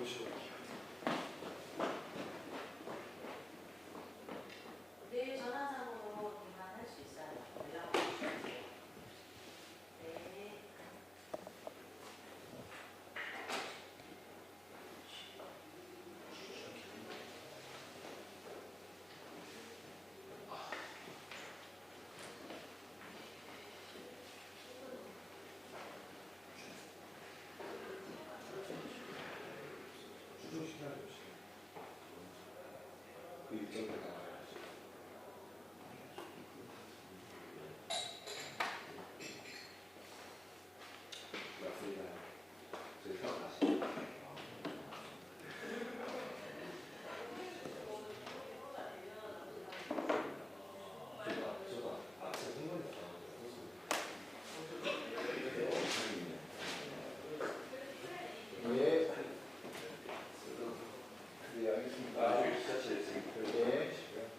보시고. 내일 전화상으로 대만할 수 있어요. 연락 주세요. 네. 수정시켜야죠. 그 일정을 나가야지. 맞습니다. 저희 생각하시죠. 저도 제 생각이 예. 네, 알겠습니다. 진짜 재밌습니다. 네.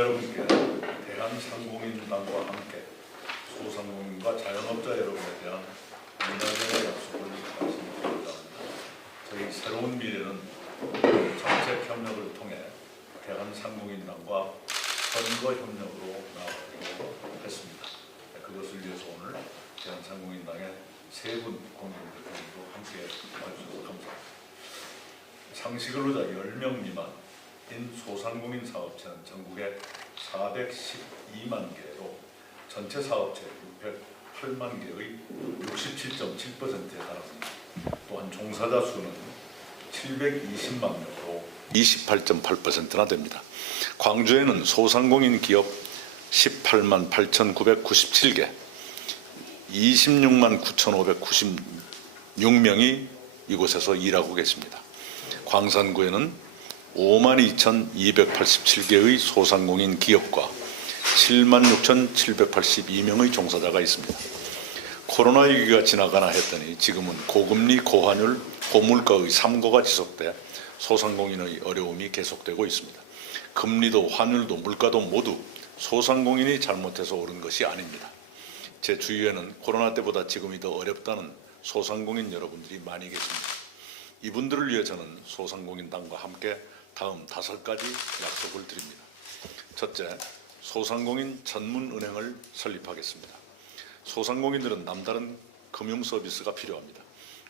여러분께 대한상공인당과 함께 소상공인과 자영업자 여러분에 대한 민화적인 약속을 말씀드리고자 합니다. 저희 새로운 미래는 정책 협력을 통해 대한상공인당과 선거 협력으로 나아가기로 했습니다. 그것을 위해서 오늘 대한상공인당의 세 분 공동대표님도 함께 와주셔서 감사합니다. 상시근로자 10명 미만인 소상공인 사업체는 전국에 412만 개로 전체 사업체 608만 개의 67.7%에 달합니다. 또한 종사자 수는 720만 명으로 28.8%나 됩니다. 광주에는 소상공인 기업 18만 8,997개, 26만 9,596명이 이곳에서 일하고 계십니다. 광산구에는 5만 2,287개의 소상공인 기업과 7만 6,782명의 종사자가 있습니다. 코로나 위기가 지나가나 했더니 지금은 고금리, 고환율, 고물가의 삼고가 지속돼 소상공인의 어려움이 계속되고 있습니다. 금리도 환율도 물가도 모두 소상공인이 잘못해서 오른 것이 아닙니다. 제 주위에는 코로나 때보다 지금이 더 어렵다는 소상공인 여러분들이 많이 계십니다. 이분들을 위해 저는 소상공인당과 함께 다음 5가지 약속을 드립니다. 첫째, 소상공인 전문은행을 설립하겠습니다. 소상공인들은 남다른 금융 서비스가 필요합니다.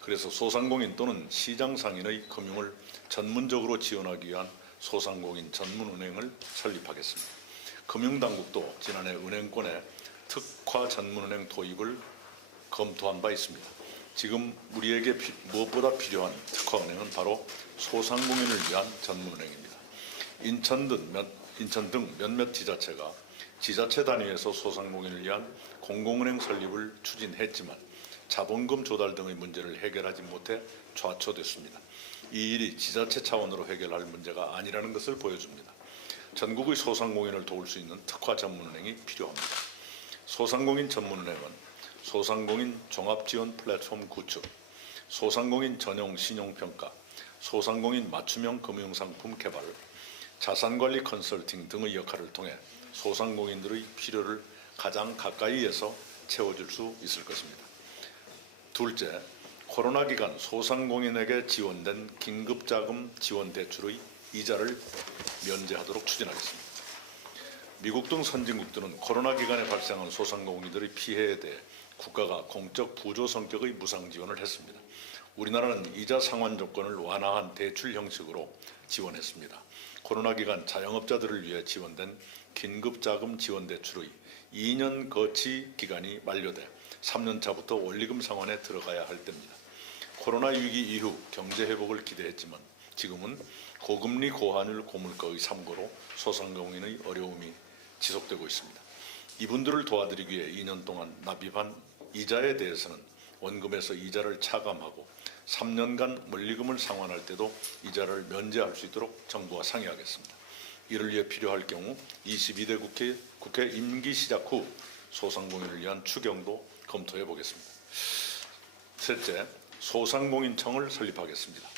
그래서 소상공인 또는 시장 상인의 금융을 전문적으로 지원하기 위한 소상공인 전문은행을 설립하겠습니다. 금융당국도 지난해 은행권에 특화 전문은행 도입을 검토한 바 있습니다. 지금 우리에게 무엇보다 필요한 특화은행은 바로 소상공인을 위한 전문은행입니다. 인천 등 몇몇 지자체가 지자체 단위에서 소상공인을 위한 공공은행 설립을 추진했지만 자본금 조달 등의 문제를 해결하지 못해 좌초됐습니다. 이 일이 지자체 차원으로 해결할 문제가 아니라는 것을 보여줍니다. 전국의 소상공인을 도울 수 있는 특화 전문은행이 필요합니다. 소상공인 전문은행은 소상공인 종합지원 플랫폼 구축, 소상공인 전용 신용평가, 소상공인 맞춤형 금융상품 개발, 자산관리 컨설팅 등의 역할을 통해 소상공인들의 필요를 가장 가까이에서 채워줄 수 있을 것입니다. 둘째, 코로나 기간 소상공인에게 지원된 긴급자금 지원 대출의 이자를 면제하도록 추진하겠습니다. 미국 등 선진국들은 코로나 기간에 발생한 소상공인들의 피해에 대해 국가가 공적 부조 성격의 무상 지원을 했습니다. 우리나라는 이자 상환 조건을 완화한 대출 형식으로 지원했습니다. 코로나 기간 자영업자들을 위해 지원된 긴급자금 지원 대출의 2년 거치 기간이 만료돼 3년 차부터 원리금 상환에 들어가야 할 때입니다. 코로나 위기 이후 경제 회복을 기대했지만 지금은 고금리, 고환율, 고물가의 삼고로 소상공인의 어려움이 지속되고 있습니다. 이분들을 도와드리기 위해 2년 동안 납입한 이자에 대해서는 원금에서 이자를 차감하고 3년간 원리금을 상환할 때도 이자를 면제할 수 있도록 정부와 상의하겠습니다. 이를 위해 필요할 경우 22대 국회 임기 시작 후 소상공인을 위한 추경도 검토해 보겠습니다. 셋째, 소상공인청을 설립하겠습니다.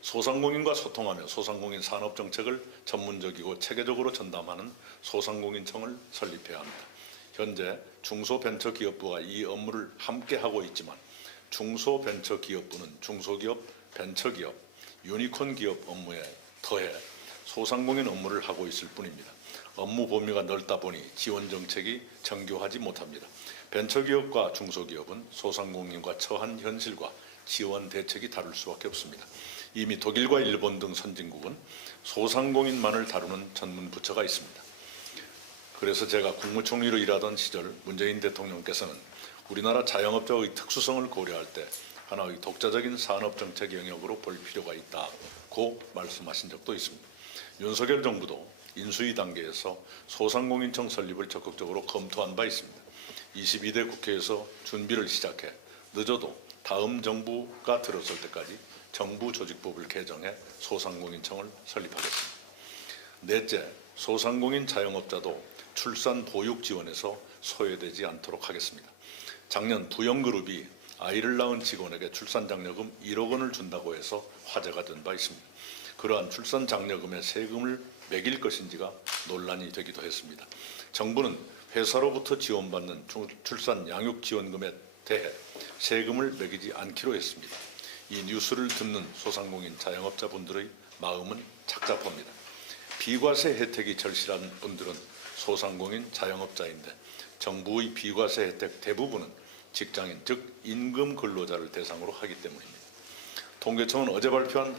소상공인과 소통하며 소상공인 산업정책을 전문적이고 체계적으로 전담하는 소상공인청을 설립해야 합니다. 현재 중소벤처기업부가 이 업무를 함께 하고 있지만 중소벤처기업부는 중소기업, 벤처기업, 유니콘 기업 업무에 더해 소상공인 업무를 하고 있을 뿐입니다. 업무 범위가 넓다 보니 지원 정책이 정교하지 못합니다. 벤처기업과 중소기업은 소상공인과 처한 현실과 지원 대책이 다를 수밖에 없습니다. 이미 독일과 일본 등 선진국은 소상공인만을 다루는 전문 부처가 있습니다. 그래서 제가 국무총리로 일하던 시절 문재인 대통령께서는 우리나라 자영업자의 특수성을 고려할 때 하나의 독자적인 산업정책 영역으로 볼 필요가 있다고 말씀하신 적도 있습니다. 윤석열 정부도 인수위 단계에서 소상공인청 설립을 적극적으로 검토한 바 있습니다. 22대 국회에서 준비를 시작해 늦어도 다음 정부가 들어설 때까지 정부조직법을 개정해 소상공인청을 설립하겠습니다. 넷째, 소상공인 자영업자도 출산 보육 지원에서 소외되지 않도록 하겠습니다. 작년 부영그룹이 아이를 낳은 직원에게 출산장려금 1억 원을 준다고 해서 화제가 된 바 있습니다. 그러한 출산장려금의 세금을 매길 것인지가 논란이 되기도 했습니다. 정부는 회사로부터 지원받는 출산 양육 지원금에 대해 세금을 매기지 않기로 했습니다. 이 뉴스를 듣는 소상공인 자영업자분들의 마음은 착잡합니다. 비과세 혜택이 절실한 분들은 소상공인 자영업자인데 정부의 비과세 혜택 대부분은 직장인 즉 임금 근로자를 대상으로 하기 때문입니다. 통계청이 어제 발표한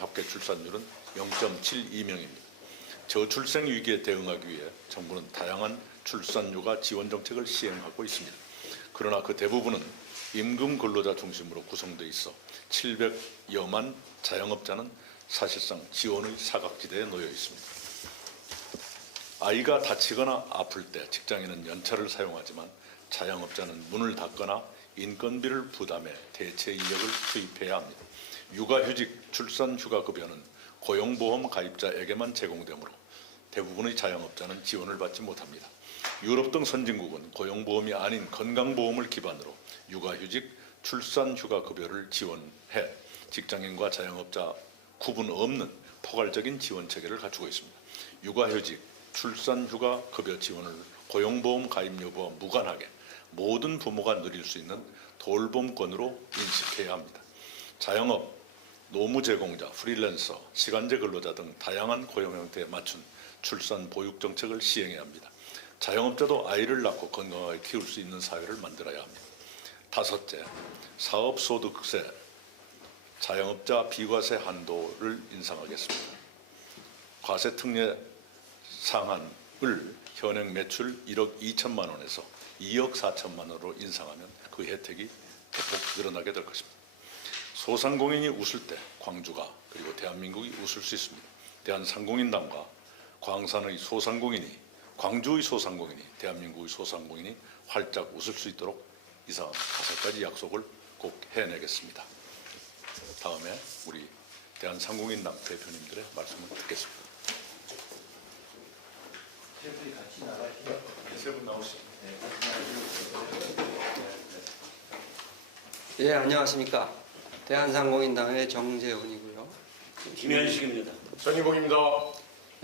합계 출산율은 0.72명입니다. 저출생 위기에 대응하기 위해 정부는 다양한 출산 육아 지원 정책을 시행하고 있습니다. 그러나 그 대부분은 임금 근로자 중심으로 구성되어 있어 700여만 자영업자는 사실상 지원의 사각지대에 놓여 있습니다. 아이가 다치거나 아플 때 직장인은 연차를 사용하지만 자영업자는 문을 닫거나 인건비를 부담해 대체 인력을 투입해야 합니다. 육아휴직, 출산휴가급여는 고용보험 가입자에게만 제공되므로 대부분의 자영업자는 지원을 받지 못합니다. 유럽 등 선진국은 고용보험이 아닌 건강보험을 기반으로 육아휴직, 출산휴가급여를 지원해 직장인과 자영업자 구분 없는 포괄적인 지원 체계를 갖추고 있습니다. 육아휴직, 출산휴가급여 지원을 고용보험 가입 여부와 무관하게 모든 부모가 누릴 수 있는 돌봄권으로 인식해야 합니다. 자영업, 노무 제공자, 프리랜서, 시간제 근로자 등 다양한 고용 형태에 맞춘 출산 보육 정책을 시행해야 합니다. 자영업자도 아이를 낳고 건강하게 키울 수 있는 사회를 만들어야 합니다. 다섯째, 사업소득세, 자영업자 비과세 한도를 인상하겠습니다. 과세 특례 상한을 현행 매출 1억 2천만 원에서 2억 4천만 원으로 인상하면 그 혜택이 대폭 늘어나게 될 것입니다. 소상공인이 웃을 때 광주가 그리고 대한민국이 웃을 수 있습니다. 대한상공인당과 광주의 소상공인이 대한민국의 소상공인이 활짝 웃을 수 있도록 이상 5가지 약속을 꼭 해내겠습니다. 다음에 우리 대한상공인당 대표님들의 말씀을 듣겠습니다. 세 분이 같이 나가시죠. 세 분 나오시죠. 네, 같이 나가시죠. 예, 안녕하십니까. 대한상공인당의 정재훈이고요. 김현식입니다. 전희봉입니다.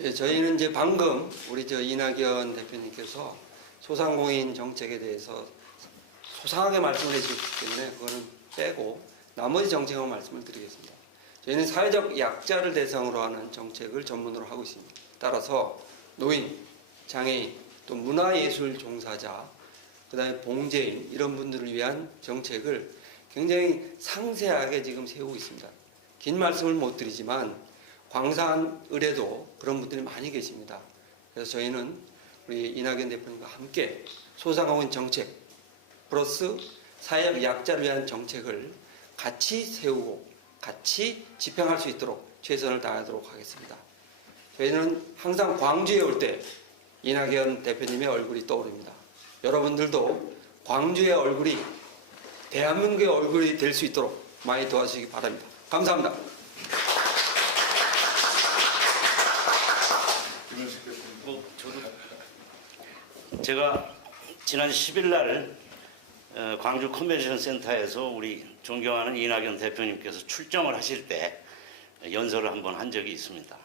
예, 저희는 이제 방금 우리 이낙연 대표님께서 소상공인 정책에 대해서 소상하게 말씀을 해주셨기 때문에 그거는 빼고 나머지 정책만 말씀을 드리겠습니다. 저희는 사회적 약자를 대상으로 하는 정책을 전문으로 하고 있습니다. 따라서 노인, 장애인, 또 문화예술 종사자, 그 다음에 봉제인 이런 분들을 위한 정책을 굉장히 상세하게 지금 세우고 있습니다. 긴 말씀을 못 드리지만 광산을에도 그런 분들이 많이 계십니다. 그래서 저희는 우리 이낙연 대표님과 함께 소상공인 정책 플러스 사회적 약자를 위한 정책을 같이 세우고 같이 집행할 수 있도록 최선을 다하도록 하겠습니다. 저희는 항상 광주에 올 때 이낙연 대표님의 얼굴이 떠오릅니다. 여러분들도 광주의 얼굴이 대한민국의 얼굴이 될 수 있도록 많이 도와주시기 바랍니다. 감사합니다. 제가 지난 10일 날 광주 컨벤션 센터에서 우리 존경하는 이낙연 대표님께서 출정을 하실 때 연설을 한번 한 적이 있습니다.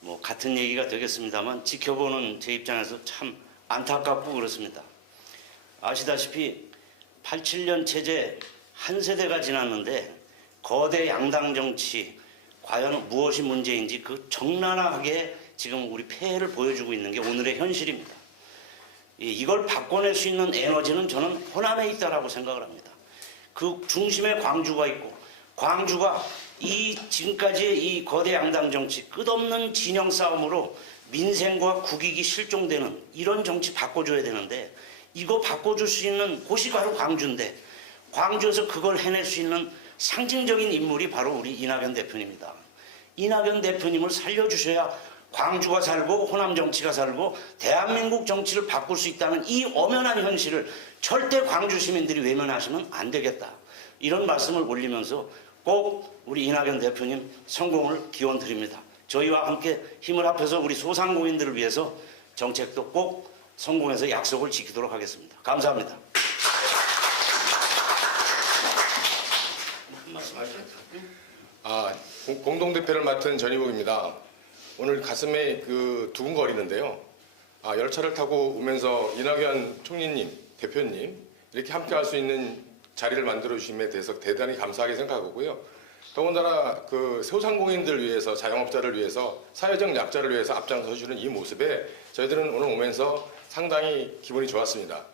뭐 같은 얘기가 되겠습니다만 지켜보는 제 입장에서 참 안타깝고 그렇습니다. 아시다시피 87년 체제 한 세대가 지났는데 거대 양당 정치 과연 무엇이 문제인지 그 적나라하게 지금 우리 폐해를 보여주고 있는 게 오늘의 현실입니다. 이걸 바꿔낼 수 있는 에너지는 저는 호남에 있다라고 생각을 합니다. 그 중심에 광주가 있고 광주가 이 지금까지의 이 거대 양당 정치 끝없는 진영 싸움으로 민생과 국익이 실종되는 이런 정치 바꿔줘야 되는데 이거 바꿔줄 수 있는 곳이 바로 광주인데 광주에서 그걸 해낼 수 있는 상징적인 인물이 바로 우리 이낙연 대표님입니다. 이낙연 대표님을 살려주셔야 광주가 살고 호남 정치가 살고 대한민국 정치를 바꿀 수 있다는 이 엄연한 현실을 절대 광주 시민들이 외면하시면 안 되겠다. 이런 말씀을 올리면서 꼭 우리 이낙연 대표님 성공을 기원드립니다. 저희와 함께 힘을 합해서 우리 소상공인들을 위해서 정책도 꼭 성공해서 약속을 지키도록 하겠습니다. 감사합니다. 공동대표를 맡은 전희봉입니다. 오늘 가슴에 두근거리는데요. 열차를 타고 오면서 이낙연 총리님, 대표님 이렇게 함께 할 수 있는 자리를 만들어 주심에 대해서 대단히 감사하게 생각하고요. 더군다나 소상공인들 위해서, 자영업자를 위해서, 사회적 약자를 위해서 앞장서 주는 이 모습에 저희들은 오늘 오면서 상당히 기분이 좋았습니다.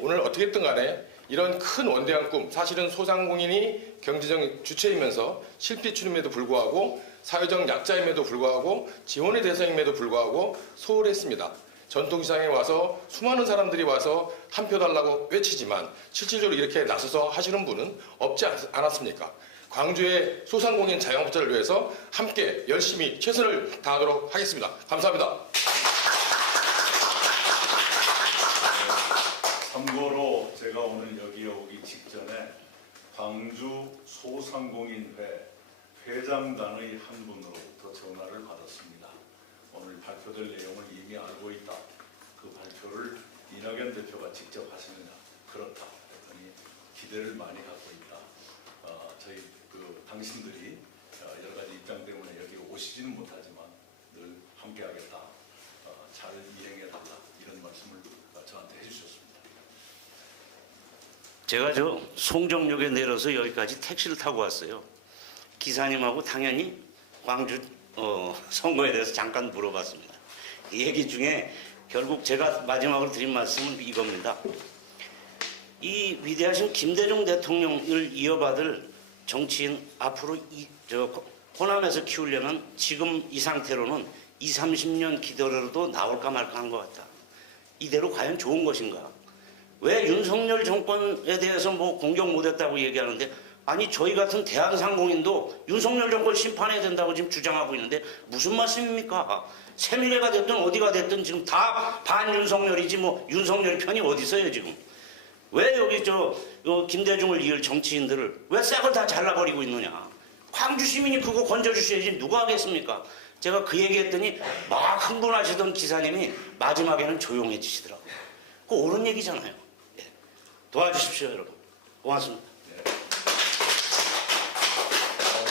오늘 어떻게든 간에 이런 큰 원대한 꿈, 사실은 소상공인이 경제적 주체이면서 실피출임에도 불구하고 사회적 약자임에도 불구하고 지원의 대상임에도 불구하고 소홀했습니다. 전통시장에 와서 수많은 사람들이 와서 한 표 달라고 외치지만 실질적으로 이렇게 나서서 하시는 분은 없지 않았습니까? 광주의 소상공인 자영업자를 위해서 함께 열심히 최선을 다하도록 하겠습니다. 감사합니다. 참고로 제가 오늘 여기에 오기 직전에 광주 소상공인회 회장단의 한 분으로부터 전화를 받았습니다. 오늘 발표될 내용을 이미 알고 있다. 그 발표를 이낙연 대표가 직접 하시느냐? 그렇다. 했더니 기대를 많이 갖고 있다. 저희 당신들이 여러 가지 입장 때문에 여기 오시지는 못하지만 늘 함께하겠다. 잘 이행해달라. 이런 말씀을 저한테 해주셨습니다. 제가 송정역에 내려서 여기까지 택시를 타고 왔어요. 기사님하고 당연히 광주 선거에 대해서 잠깐 물어봤습니다. 이 얘기 중에 결국 제가 마지막으로 드린 말씀은 이겁니다. 이 위대하신 김대중 대통령을 이어받을 정치인 앞으로 호남에서 키우려면 지금 이 상태로는 20, 30년 기다려도 나올까 말까 한 것 같다. 이대로 과연 좋은 것인가? 왜 윤석열 정권에 대해서 공격 못했다고 얘기하는데, 아니 저희 같은 대한상공인도 윤석열 정권 심판해야 된다고 지금 주장하고 있는데 무슨 말씀입니까? 세미래가 됐든 어디가 됐든 지금 다 반윤석열이지 윤석열 편이 어디 있어요 지금? 왜 여기 김대중을 이을 정치인들을 왜 싹을 다 잘라버리고 있느냐? 광주 시민이 그거 건져주셔야지 누가 하겠습니까? 제가 그 얘기했더니 막 흥분하시던 기사님이 마지막에는 조용해지시더라고요. 그거 옳은 얘기잖아요. 네. 도와주십시오 여러분. 고맙습니다.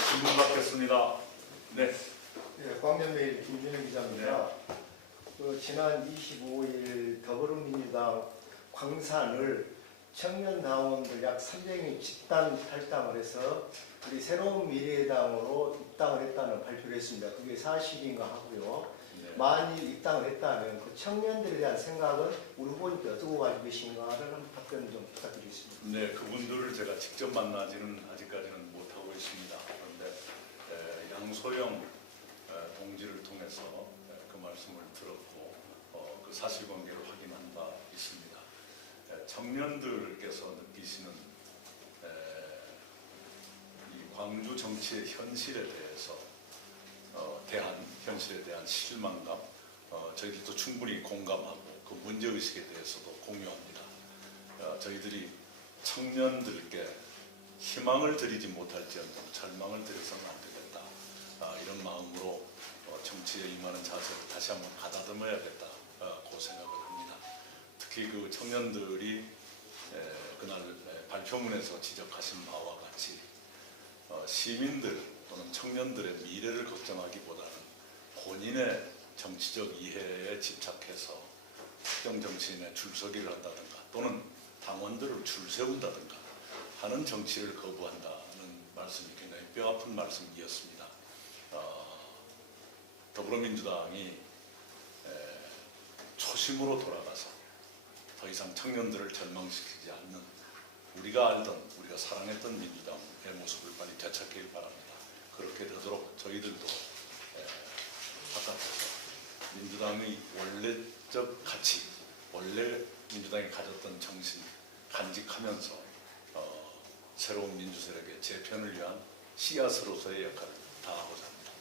질문 받겠습니다. 네. 광명매일 김준영 기자입니다. 지난 25일 더불어민주당 광산을 청년 당원들 약 300명 집단 탈당을 해서 우리 새로운 미래당으로 입당을 했다는 발표를 했습니다. 그게 사실인가 하고요. 네. 만일 입당을 했다면 그 청년들에 대한 생각은 우리 후보님께 어떻게 가지고 계신가를 한번 답변 좀 부탁드리겠습니다. 네, 그분들을 제가 직접 만나지는 아직까지는 못하고 있습니다. 그런데 양소영 동지를 통해서 그 말씀을 들었고 그 사실관계를 확인한 바 있습니다. 청년들께서 느끼시는 이 광주 정치의 현실에 대해서 현실에 대한 실망감, 저희들도 충분히 공감하고 그 문제의식에 대해서도 공유합니다. 저희들이 청년들께 희망을 드리지 못할지언정 절망을 드려서는 안 되겠다. 이런 마음으로 정치에 임하는 자세를 다시 한번 가다듬어야겠다고 생각을 합니다. 특히 그 청년들이 그날 발표문에서 지적하신 바와 같이 시민들 또는 청년들의 미래를 걱정하기보다는 본인의 정치적 이해에 집착해서 특정 정치인에 줄서기를 한다든가 또는 당원들을 줄 세운다든가 하는 정치를 거부한다는 말씀이 굉장히 뼈아픈 말씀이었습니다. 더불어민주당이 초심으로 돌아가서 더 이상 청년들을 절망시키지 않는 우리가 알던, 우리가 사랑했던 민주당의 모습을 빨리 되찾길 바랍니다. 그렇게 되도록 저희들도 바깥에서 민주당의 원래적 가치, 원래 민주당이 가졌던 정신 간직하면서 새로운 민주세력의 재편을 위한 씨앗으로서의 역할을 다하고자 합니다.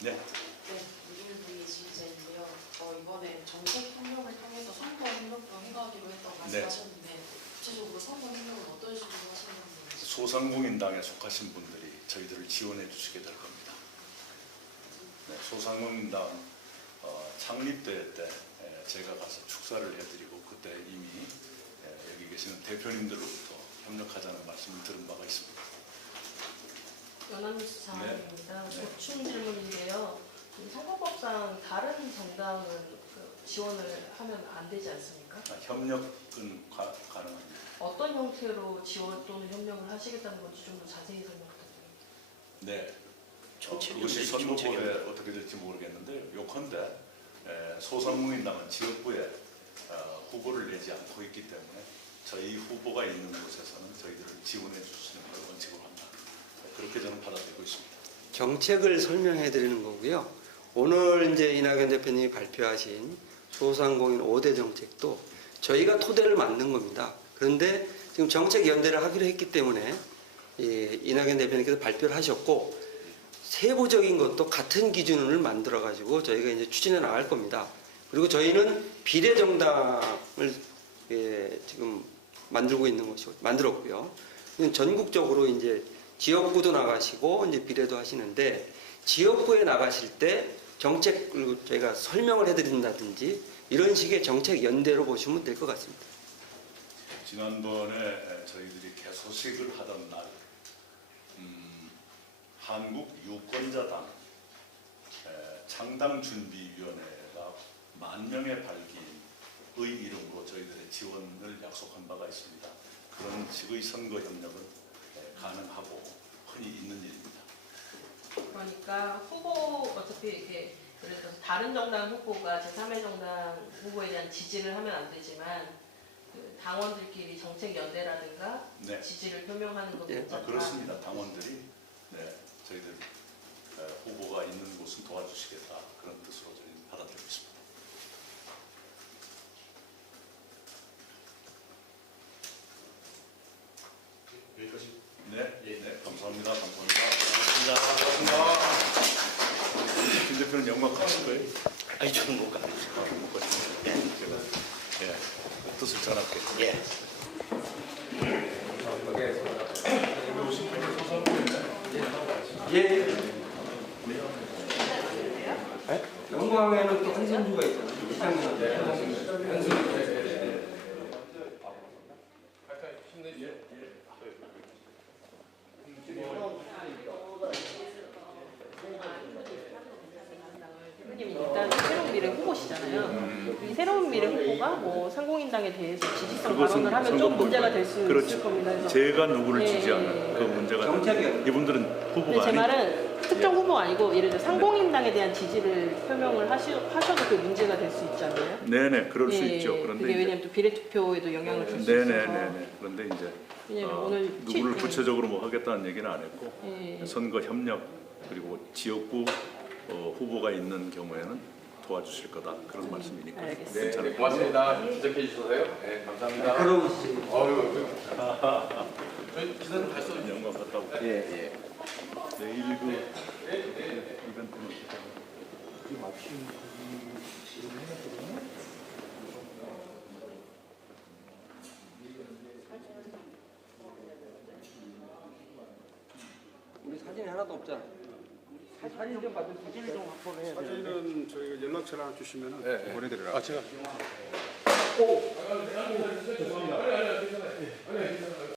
네. 네, 이준희 지휘자인데요. 이번에 정책혁명을 통해서 선거혁명도 행하기로 했다고 말씀하셨는데 구체적으로 선거혁명은 어떤 식으로 하시는 건지? 소상공인당에 속하신 분들이 저희들을 지원해 주시게 될 겁니다. 네, 소상공인당 창립대회 때 제가 가서 축사를 해드리고 그때 이미 여기 계시는 대표님들로부터 협력하자는 말씀을 들은 바가 있습니다. 연합뉴스 장학입니다. 보충 질문인데요. 이 선거법상 다른 정당은 지원을 하면 안 되지 않습니까? 협력은 가능합니다. 어떤 형태로 지원 또는 협력을 하시겠다는 건지 좀 더 자세히 설명 부탁드립니다. 네. 정책이 그것이 없는데 정책이 선거법에 어떻게 될지 모르겠는데 요컨대 소상공인당은 지역구에 후보를 내지 않고 있기 때문에 저희 후보가 있는 곳에서는 저희들을 지원해 주시는 걸 원칙으로 합니다. 그렇게 저는 받아들이고 있습니다. 정책을 설명해 드리는 거고요. 오늘 이제 이낙연 대표님이 발표하신 소상공인 5대 정책도 저희가 토대를 만든 겁니다. 그런데 지금 정책 연대를 하기로 했기 때문에 이낙연 대표님께서 발표를 하셨고 세부적인 것도 같은 기준을 만들어 가지고 저희가 이제 추진해 나갈 겁니다. 그리고 저희는 비례정당을 지금 만들고 있는 것이고 만들었고요. 전국적으로 이제 지역구도 나가시고 이제 비례도 하시는데 지역구에 나가실 때 정책을 저희가 설명을 해드린다든지 이런 식의 정책 연대로 보시면 될 것 같습니다. 지난번에 저희들이 개소식을 하던 날 한국 유권자당 창당준비위원회가 10,000명의 발기의 이름으로 저희들의 지원을 약속한 바가 있습니다. 그런 식의 선거 협력은 가능하고 흔히 있는 일입니다. 그러니까 후보 어차피 이렇게 예를 들어서 다른 정당 후보가 제3의 정당 후보에 대한 지지를 하면 안 되지만 그 당원들끼리 정책 연대라든가 네. 지지를 표명하는 것 예, 괜찮다. 그렇습니다. 당원들이 저희들 후보가 있는 곳은 도와주시겠다 그런 뜻으로 저희 받아들이고 있습니다. 네, 감사합니다. 김 대표는 영광 가실 거예요? 아니 저는 못 가요. 못 가시면 제가 뜻을 전할게요. 예. 예. 영광에는 또 한선주가 있잖아요. 대표님이 일단 새로운 미래 후보시잖아요. 이 새로운 미래 후보가 뭐 상공인당에 대해서 지지성 발언을 하면 좀 문제가 될 수 있을 겁니다. 그래서 제가 누구를 예, 지지하는 그 문제가 정책이요. 이분들은 근데 후보가 제 아니 말은 특정 후보 아니고 예를 들어 상공인당에 대한 지지를 표명을 하셔도 그 문제가 될 수 있지 않나요? 네네 그럴 수 예, 있죠. 그런데 그게 이제 왜냐면 또 비례 투표에도 영향을 줄 수 있어서. 네네네네. 그런데 이제 왜냐면 오늘 누구를 구체적으로 뭐 하겠다는 얘기는 안 했고 예. 선거 협력 그리고 지역구 후보가 있는 경우에는 도와주실 거다 그런 말씀이니까 알겠습니다. 괜찮아요. 고맙습니다. 지적해 주셔서요. 네, 감사합니다. 그럼 저희 기사님 갈 수 있는 영광 갔다 올게요. 예. 내일 그 이벤트는 우리 사진이 하나도 없잖아. 사진 좀 받을 사진을 좀 확보를 해야 돼. 사진은 저희가 연락처를 하나 주시면 네. 보내드리라. 아 제가